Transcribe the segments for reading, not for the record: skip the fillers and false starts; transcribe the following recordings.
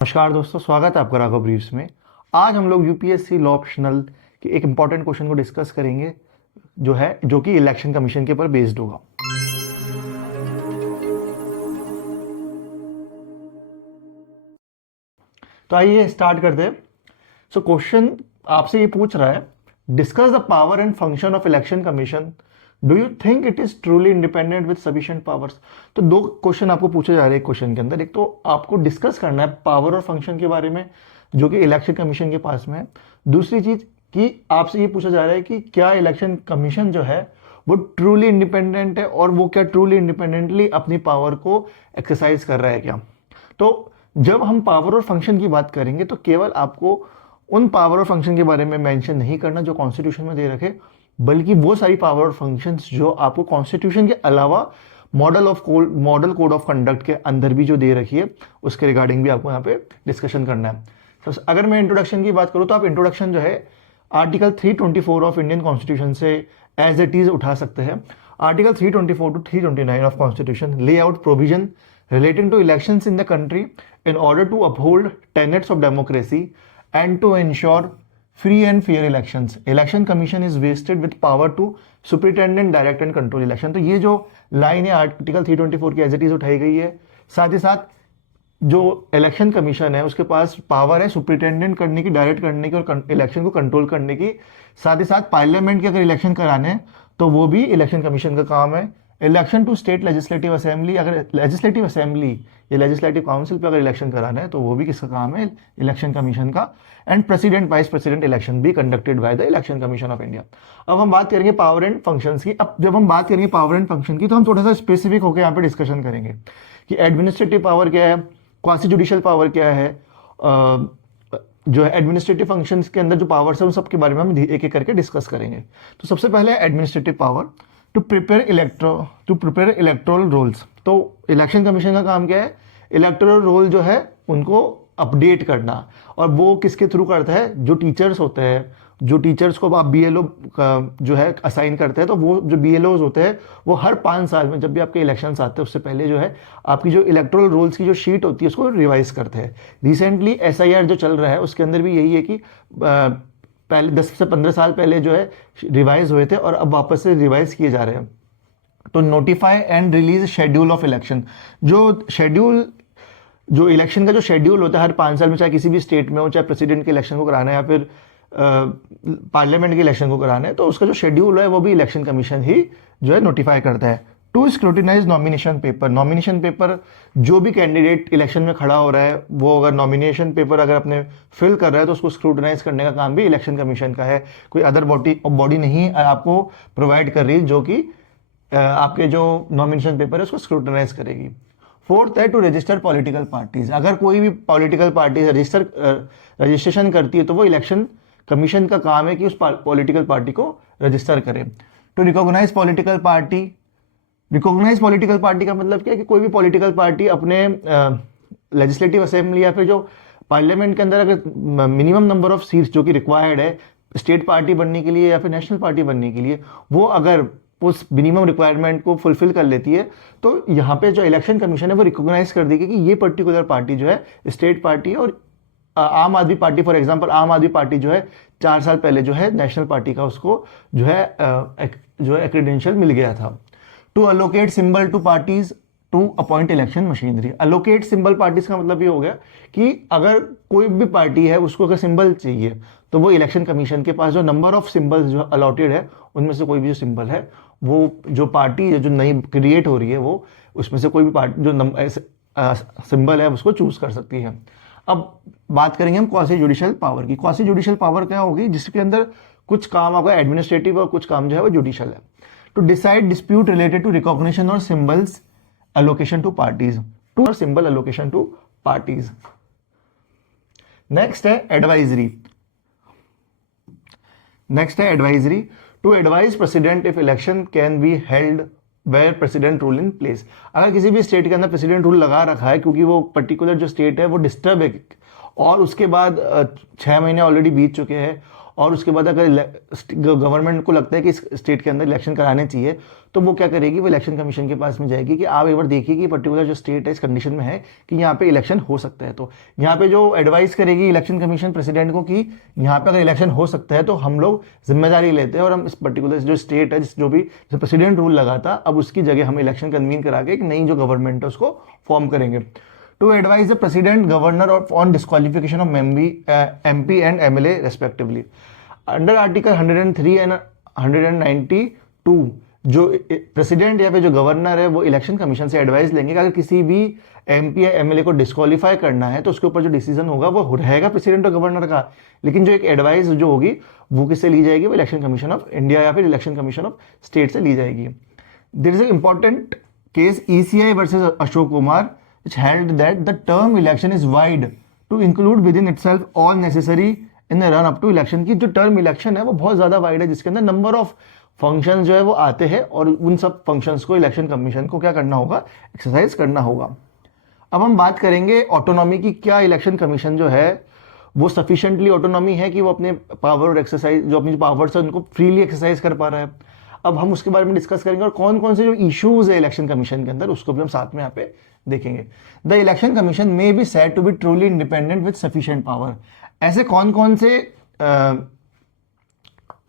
नमस्कार दोस्तों, स्वागत है आपका राघव ब्रीफ्स में। आज हम लोग यूपीएससी लॉ ऑप्शनल के एक इंपॉर्टेंट क्वेश्चन को डिस्कस करेंगे जो कि इलेक्शन कमीशन के ऊपर बेस्ड होगा। तो आइए स्टार्ट करते हैं। सो क्वेश्चन आपसे ये पूछ रहा है, discuss the power and function of election commission. Do you think it is truly independent with sufficient powers. तो दो क्वेश्चन आपको पूछे जा रहे हैं क्वेश्चन के अंदर। एक तो आपको डिस्कस करना है पावर और फंक्शन के बारे में जो कि इलेक्शन कमीशन के पास में है। दूसरी चीज कि आपसे ये पूछा जा रहा है कि क्या इलेक्शन कमीशन जो है वो ट्रूली इंडिपेंडेंट है और वो क्या ट्रूली इंडिपेंडेंटली अपनी पावर को एक्सरसाइज कर रहा है क्या। तो जब हम पावर और फंक्शन की बात करेंगे तो केवल आपको उन पावर और फंक्शन के बारे में मेंशन नहीं करना जो कॉन्स्टिट्यूशन में दे रखे, बल्कि वो सारी पावर और फंक्शंस जो आपको कॉन्स्टिट्यूशन के अलावा मॉडल कोड ऑफ कंडक्ट के अंदर भी जो दे रखी है उसके रिगार्डिंग भी आपको यहाँ पे डिस्कशन करना है। तो अगर मैं इंट्रोडक्शन की बात करूँ तो आप इंट्रोडक्शन जो है आर्टिकल 324 ऑफ इंडियन कॉन्स्टिट्यूशन से एज इट इज उठा सकते हैं। आर्टिकल 324 टू 329 ऑफ कॉन्स्टिट्यूशन ले out provision relating to elections in the country in order to uphold tenets of democracy and to ensure free and fair elections. Election Commission is vested with power to superintend, direct and control election. तो ये जो line है article 324 की as it is उठाई गई है। साथ ही साथ जो इलेक्शन कमीशन है उसके पास पावर है सुपरिटेंडेंट करने की, डायरेक्ट करने की और इलेक्शन को कंट्रोल करने की। साथ ही साथ पार्लियामेंट के अगर इलेक्शन कराने हैं तो वो भी इलेक्शन कमीशन का काम है। Election to state legislative assembly, अगर लेजिस्लेटिव असेंबली या लेजिस्लेटिव काउंसिल पे अगर इलेक्शन कराना है तो वो भी किसका काम है, इलेक्शन कमीशन का। And president vice president election भी conducted by the election commission of India. अब हम बात करेंगे पावर एंड फंक्शंस की। अब जब हम बात करेंगे पावर एंड फंक्शन की तो हम थोड़ा सा स्पेसिफिक होकर यहाँ पे डिस्कशन करेंगे कि एडमिनिस्ट्रेटिव पावर क्या है, क्वासी जुडिशियल पावर क्या है, जो है एडमिनिस्ट्रेटिव फंक्शंस के अंदर जो पावर्स है उन सब के बारे में हम एक एक करके डिस्कस करेंगे। तो सबसे पहले administrative power to prepare electoral rolls. तो इलेक्शन कमीशन का काम क्या है, इलेक्टोरल रोल जो है उनको अपडेट करना। और वो किसके थ्रू करता है, जो टीचर्स होते हैं, जो टीचर्स को आप बीएलओ जो है असाइन करते हैं, तो वो जो बीएलओज होते हैं वो हर 5 साल में जब भी आपके इलेक्शंस आते हैं उससे पहले जो है आपकी जो इलेक्टोरल रोल्स की जो शीट होती है उसको रिवाइज करते हैं। रिसेंटली एसआईआर जो चल रहा है उसके अंदर भी यही है कि पहले 10 से 15 साल पहले जो है रिवाइज हुए थे और अब वापस से रिवाइज किए जा रहे हैं। तो notify and release schedule of election, जो इलेक्शन का जो शेड्यूल होता है हर 5 साल में, चाहे किसी भी स्टेट में हो, चाहे प्रेसिडेंट के इलेक्शन को कराना है या फिर पार्लियामेंट के इलेक्शन को कराना है, तो उसका जो शेड्यूल है वो भी इलेक्शन कमीशन ही जो है नोटिफाई करता है। टू स्क्रूटिनाइज नॉमिनेशन पेपर जो भी कैंडिडेट इलेक्शन में खड़ा हो रहा है वो अगर नॉमिनेशन पेपर अगर अपने फिल कर रहा है तो उसको स्क्रूटिनाइज करने का काम भी इलेक्शन कमीशन का है। कोई अदर बॉडी नहीं आपको प्रोवाइड कर रही जो कि आपके जो नॉमिनेशन पेपर है उसको स्क्रूटिनाइज करेगी। फोर्थ है टू रजिस्टर पॉलिटिकल पार्टीज। अगर कोई भी पॉलिटिकल पार्टी रजिस्ट्रेशन करती है तो वो इलेक्शन कमीशन का काम है कि उस पॉलिटिकल पार्टी को रजिस्टर करे। टू रिकॉग्नाइज पॉलिटिकल पार्टी का मतलब क्या है कि कोई भी पॉलिटिकल पार्टी अपने लेजिस्लेटिव असेंबली या फिर जो पार्लियामेंट के अंदर अगर मिनिमम नंबर ऑफ सीट्स जो कि रिक्वायर्ड है स्टेट पार्टी बनने के लिए या फिर नेशनल पार्टी बनने के लिए, वो अगर उस मिनिमम रिक्वायरमेंट को फुलफिल कर लेती है तो यहाँ पे जो इलेक्शन कमीशन है वो रिकॉग्नाइज कर देगी कि ये पर्टिकुलर पार्टी जो है स्टेट पार्टी। और आम आदमी पार्टी फॉर एग्जांपल, आम आदमी पार्टी जो है 4 साल पहले जो है नेशनल पार्टी का उसको जो है क्रेडेंशियल मिल गया था। To allocate symbol to parties to appoint election machinery. Allocate symbol parties का मतलब ये हो गया कि अगर कोई भी पार्टी है उसको अगर सिंबल चाहिए तो वो इलेक्शन कमीशन के पास जो नंबर ऑफ सिंबल्स जो अलॉटेड है उनमें से कोई भी जो सिंबल है वो जो पार्टी जो नई क्रिएट हो रही है वो उसमें से कोई भी पार्टी जो सिंबल है उसको चूज कर सकती है। अब बात करेंगे हम क्वासी जुडिशियल पावर की। क्वासी जुडिशियल पावर क्या होगी, जिसके अंदर कुछ काम आपका एडमिनिस्ट्रेटिव और कुछ काम जो है वो जुडिशियल है। To decide dispute related to recognition और symbols allocation to parties, to symbol allocation to parties. Next है advisory to advise president if election can be held where president rule in place. अगर किसी भी state के अंदर president rule लगा रखा है क्योंकि वो पर्टिकुलर जो स्टेट है वो डिस्टर्ब है और उसके बाद 6 महीने ऑलरेडी बीत चुके हैं और उसके बाद अगर गवर्नमेंट को लगता है कि इस स्टेट के अंदर इलेक्शन कराने चाहिए, तो वो क्या करेगी, वो इलेक्शन कमीशन के पास में जाएगी कि आप एक बार देखिए कि पर्टिकुलर जो स्टेट है इस कंडीशन में है कि यहाँ पे इलेक्शन हो सकता है। तो यहाँ पे जो एडवाइस करेगी इलेक्शन कमीशन प्रेसिडेंट को कि यहाँ पे अगर इलेक्शन हो सकता है तो हम लोग जिम्मेदारी लेते हैं और हम इस पर्टिकुलर जो स्टेट है जो भी प्रेसिडेंट रूल लगाता, अब उसकी जगह हम इलेक्शन कन्वीन करा के एक नई जो गवर्नमेंट है उसको फॉर्म करेंगे। To advise the president governor on disqualification of MP and MLA respectively under article 103 and 192, जो प्रेसिडेंट या फिर जो गवर्नर है वो इलेक्शन कमीशन से एडवाइस लेंगे कि अगर किसी भी MP या MLA को डिस्क्वालीफाई करना है तो उसके ऊपर जो डिसीजन होगा वो रहेगा प्रेसिडेंट और गवर्नर का, लेकिन जो एक एडवाइस जो होगी वो किससे ली जाएगी, वो इलेक्शन कमीशन ऑफ इंडिया या फिर इलेक्शन कमीशन ऑफ स्टेट से ली जाएगी। There is a important case ECI versus Ashok Kumar which held that the term election is wide to include within itself all necessary in the run up to election। की जो term election है वो बहुत ज़्यादा wide है, जिसके अंदर नंबर ऑफ फंक्शंस जो है वो आते हैं और उन सब फंक्शंस को इलेक्शन कमीशन को क्या करना होगा, एक्सरसाइज करना होगा। अब हम बात करेंगे ऑटोनॉमी की। क्या इलेक्शन कमीशन जो है वो सफिशिएंटली ऑटोनॉमी है कि वो अपने पावर और एक्सरसाइज जो अपनी पावर्स है उनको फ्रीली एक्सरसाइज कर पा रहा है। अब हम उसके बारे में डिस्कस करेंगे और कौन कौन से जो इश्यूज है इलेक्शन कमीशन के अंदर उसको भी हम साथ में यहाँ पे देखेंगे। The election commission may be said to be truly independent with sufficient power. ऐसे कौन कौन से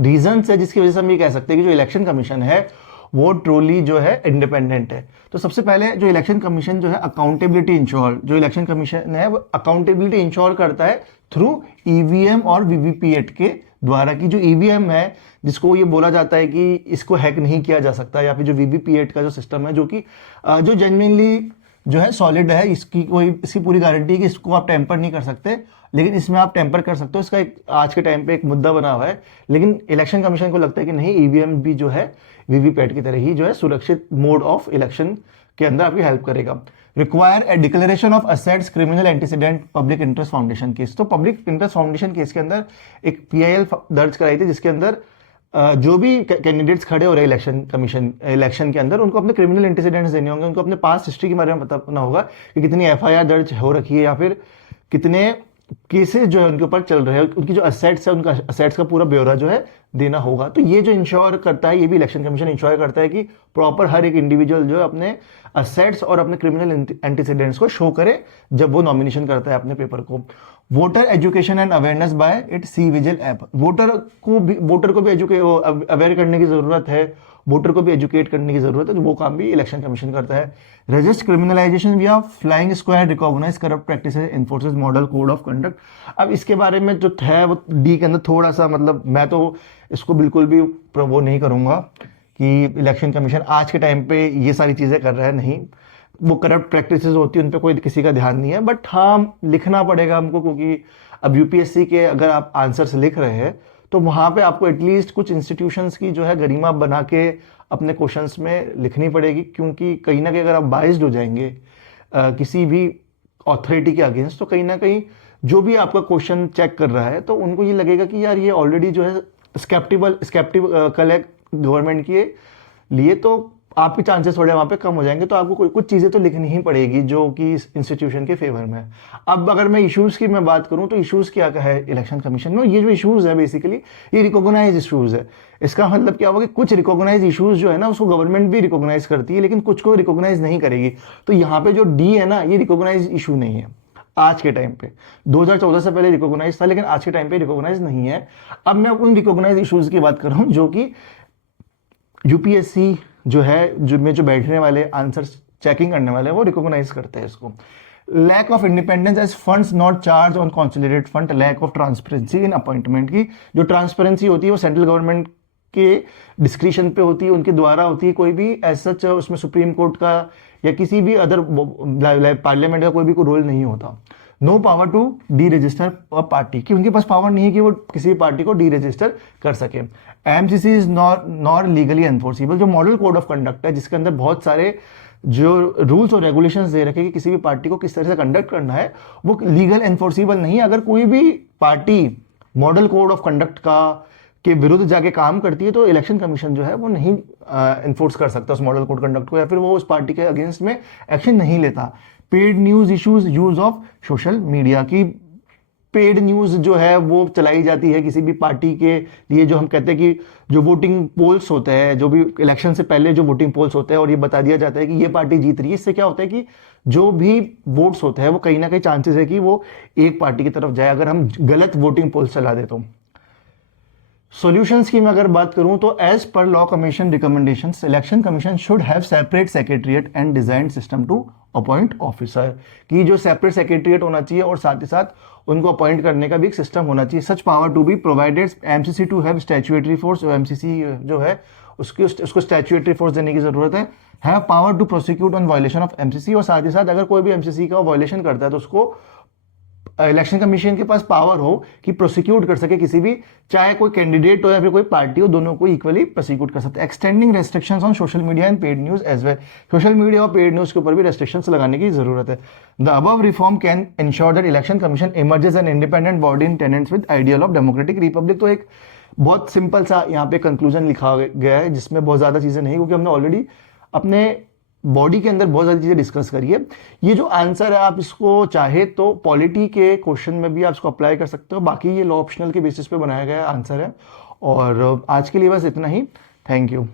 रीजंस है जिसकी वजह से हम ये कह सकते हैं कि जो इलेक्शन कमीशन है वो ट्रूली जो है इंडिपेंडेंट है। तो सबसे पहले जो इलेक्शन कमीशन जो है अकाउंटेबिलिटी इंश्योर, जो इलेक्शन कमीशन है वो अकाउंटेबिलिटी इंश्योर करता है थ्रू EVM और VVPAT के द्वारा। की जो EVM है जिसको ये बोला जाता है कि इसको हैक नहीं किया जा सकता, या फिर जो VVPAT का जो सिस्टम है जो कि जो जेन्युइनली जो है सॉलिड है, इसकी पूरी गारंटी है कि इसको आप टेम्पर नहीं कर सकते, लेकिन इसमें आप टेम्पर कर सकते हो। इसका एक आज के टाइम पे एक मुद्दा बना हुआ है, लेकिन इलेक्शन कमीशन को लगता है कि नहीं, EVM भी जो है VVPAT की तरह ही जो है सुरक्षित मोड ऑफ इलेक्शन के अंदर आपकी हेल्प करेगा। Require a declaration of assets criminal antecedent public interest foundation case. तो पब्लिक इंटरेस्ट फाउंडेशन केस के अंदर एक PIL दर्ज कराई थी, जिसके अंदर जो भी कैंडिडेट्स खड़े हो रहे हैं इलेक्शन के अंदर उनको अपने क्रिमिनल एंटीसीडेंट्स देने होंगे, उनको अपने पास्ट हिस्ट्री के बारे में बताना होगा कि कितनी FIR दर्ज हो रखी है या फिर कितने केसेस जो है उनके ऊपर चल रहे हैं, उनकी जो असेट्स है उनका असेट्स का पूरा ब्यौरा जो है देना होगा। तो ये जो इंश्योर करता है, ये भी इलेक्शन कमीशन इंश्योर करता है कि प्रॉपर हर एक इंडिविजुअल जो है अपने असेट्स और अपने क्रिमिनल एंटीसीडेंट्स को शो करे जब वो नॉमिनेशन करता है अपने पेपर को। Voter education and awareness by it CVIGIL app. Voter को भी अवेयर करने की जरूरत है, वोटर को भी एजुकेट करने की जरूरत है, तो वो काम भी इलेक्शन कमीशन करता है। रजिस्ट criminalization via flying squad recognize corrupt practices enforces model code of conduct. अब इसके बारे में जो है वो डी के अंदर थोड़ा सा मतलब मैं तो इसको बिल्कुल भी वो नहीं करूंगा कि इलेक्शन कमीशन आज के टाइम पे ये सारी चीजें कर रहा है, नहीं। वो करप्ट प्रैक्टिसेस होती है उन पर कोई किसी का ध्यान नहीं है, बट हाँ लिखना पड़ेगा हमको, क्योंकि अब UPSC के अगर आप आंसर्स लिख रहे हैं तो वहाँ पे आपको एटलीस्ट कुछ इंस्टीट्यूशंस की जो है गरिमा बना के अपने क्वेश्चंस में लिखनी पड़ेगी, क्योंकि कहीं ना कहीं अगर आप बाइस्ड हो जाएंगे किसी भी अथॉरिटी के अगेंस्ट, तो कहीं ना कहीं जो भी आपका क्वेश्चन चेक कर रहा है तो उनको ये लगेगा कि यार ये ऑलरेडी जो है स्केप्टिकल है गवर्नमेंट के लिए, तो आपके चांसेस थोड़े वहाँ पे कम हो जाएंगे। तो आपको कुछ चीज़ें तो लिखनी ही पड़ेगी जो कि इस इंस्टीट्यूशन के फेवर में है। अब अगर मैं इश्यूज़ की मैं बात करूँ तो इश्यूज़ क्या है इलेक्शन कमीशन में, ये जो इश्यूज़ है बेसिकली ये रिकॉग्नाइज इशूज़ है। इसका मतलब क्या होगा कि कुछ रिकॉग्नाइज इशूज़ जो है ना उसको गवर्नमेंट भी रिकॉग्नाइज करती है, लेकिन कुछ को रिकॉग्नाइज नहीं करेगी। तो यहाँ पे जो डी है ना ये रिकॉग्नाइज इशू नहीं है आज के टाइम पे। 2014 से पहले रिकॉग्नाइज था, लेकिन आज के टाइम पे रिकॉग्नाइज नहीं है। अब मैं उन रिकॉग्नाइज इशूज़ की बात कर रहा हूँ जो कि UPSC जो है जो बैठने वाले आंसर चेकिंग करने वाले हैं वो रिकॉग्नाइज करते हैं इसको। Lack of independence as funds not charge on consolidated fund. Lack of transparency in appointment की जो ट्रांसपेरेंसी होती है वो सेंट्रल गवर्नमेंट के डिस्क्रिप्शन पे होती है, उनके द्वारा होती है। कोई भी एज सच उसमें सुप्रीम कोर्ट का या किसी भी अदर पार्लियामेंट का कोई भी रोल नहीं होता। No power to deregister a party, कि उनके पास पावर नहीं है कि वो किसी पार्टी को डी रजिस्टर कर सके। MCC is nor legally enforceable. जो मॉडल कोड ऑफ कंडक्ट है जिसके अंदर बहुत सारे जो रूल्स और रेगुलेशंस दे रखे कि किसी भी पार्टी को किस तरह से कंडक्ट करना है, वो लीगल एनफोर्सिबल नहीं है। अगर कोई भी party model code of conduct के विरुद्ध जाके काम करती है तो इलेक्शन कमीशन जो है वो नहीं इन्फोर्स कर सकता उस मॉडल कोड कंडक्ट को, या फिर वो उस पार्टी के अगेंस्ट में एक्शन नहीं लेता। Paid news issues use of social media की पेड न्यूज़ जो है वो चलाई जाती है किसी भी पार्टी के लिए, जो हम कहते हैं कि जो वोटिंग पोल्स होते हैं, जो भी इलेक्शन से पहले जो वोटिंग पोल्स होते हैं, और ये बता दिया जाता है कि ये पार्टी जीत रही है। इससे क्या होता है कि जो भी वोट्स होते हैं वो कहीं ना कहीं चांसेस है कि वो एक पार्टी की तरफ जाए, अगर हम गलत वोटिंग पोल्स चला दे तो। सॉल्यूशंस की मैं अगर बात करूं तो as per law commission recommendations, election commission should have separate secretariat and design system to appoint officer, कि जो सेपरेट सेक्रेटरिएट होना चाहिए और साथ ही साथ उनको अपॉइंट करने का भी एक सिस्टम होना चाहिए। Such power to be provided MCC to have statutory force, MCC जो है उसको स्टैट्यूटरी फोर्स देने की जरूरत है। Have power to prosecute on violation of MCC, और साथ ही साथ अगर कोई भी एमसीसी का वायलेशन करता है तो उसको इलेक्शन कमीशन के पास पावर हो कि प्रोसिक्यूट कर सके किसी भी, चाहे कोई कैंडिडेट हो या फिर कोई पार्टी हो, दोनों को इक्वली प्रोसिक्यूट कर सकते हैं। Extending restrictions on social media and paid news as well, social media और पेड न्यूज के ऊपर भी रेस्ट्रिक्शंस लगाने की जरूरत है। The above reform can ensure that election commission emerges an independent body in tenets with ideal of democratic republic. तो एक बहुत सिंपल सा यहाँ पे कंक्लूजन लिखा गया है, जिसमें बहुत ज्यादा चीजें नहीं, क्योंकि हमने ऑलरेडी अपने बॉडी के अंदर बहुत सारी चीजें डिस्कस करी है। ये जो आंसर है आप इसको चाहे तो पॉलिटी के क्वेश्चन में भी आप इसको अप्लाई कर सकते हो, बाकी ये लॉ ऑप्शनल के बेसिस पे बनाया गया आंसर है। और आज के लिए बस इतना ही। Thank you.